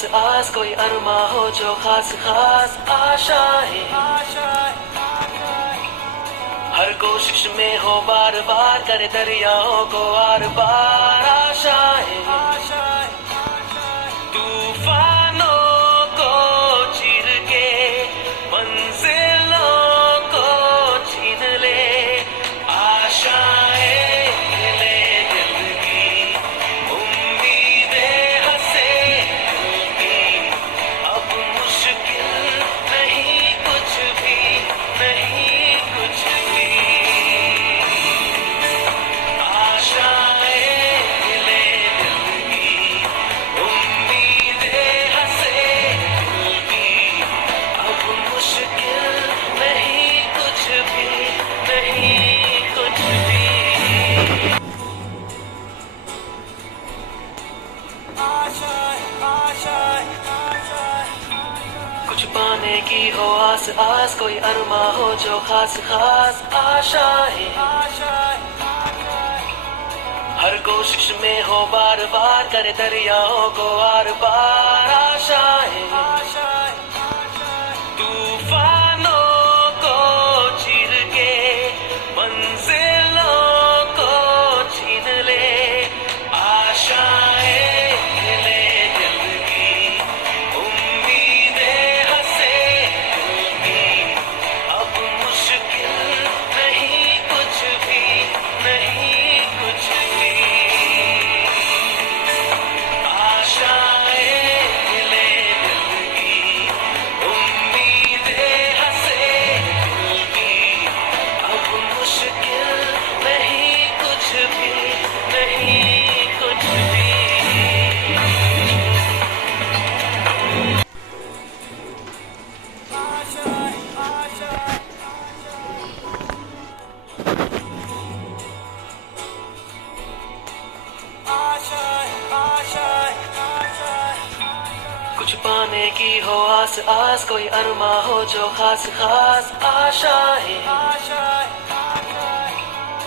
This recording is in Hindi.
आस आस, कोई अरमा हो जो खास खास आशाएं। हर कोशिश में हो बार बार, करे दरियाओं को आर पार आशाएं। तूफानों को चीर के मंजिलों को छीन ले आशाएं। ले दिल की उम्मीदें हंसे दिल की, अब मुश्किल नहीं कुछ भी, नहीं कुछ भी। आशाएं ले दिल की उम्मीदें हंसे दिल की, अब मुश्किल नहीं कुछ भी, नहीं कुछ भी। कुछ पाने की हो आस आस, कोई अरमा हो जो खास खास आशाएं। हर कोशिश में हो बार बार, करे दरियाओं को आर पार आशाएं। तूफानों को चीर के मंजिलों को छीन ले आशाएं। ले दिल की उम्मीदें हंसे दिल की, अब मुश्किल नहीं कुछ भी, नहीं कुछ भी। आशाएं ले दिल की उम्मीदें हंसे दिल की, अब मुश्किल नहीं कुछ भी, नहीं कुछ भी। कुछ पाने की हो आस आस, कोई अरमा हो जो खास खास आशाएं।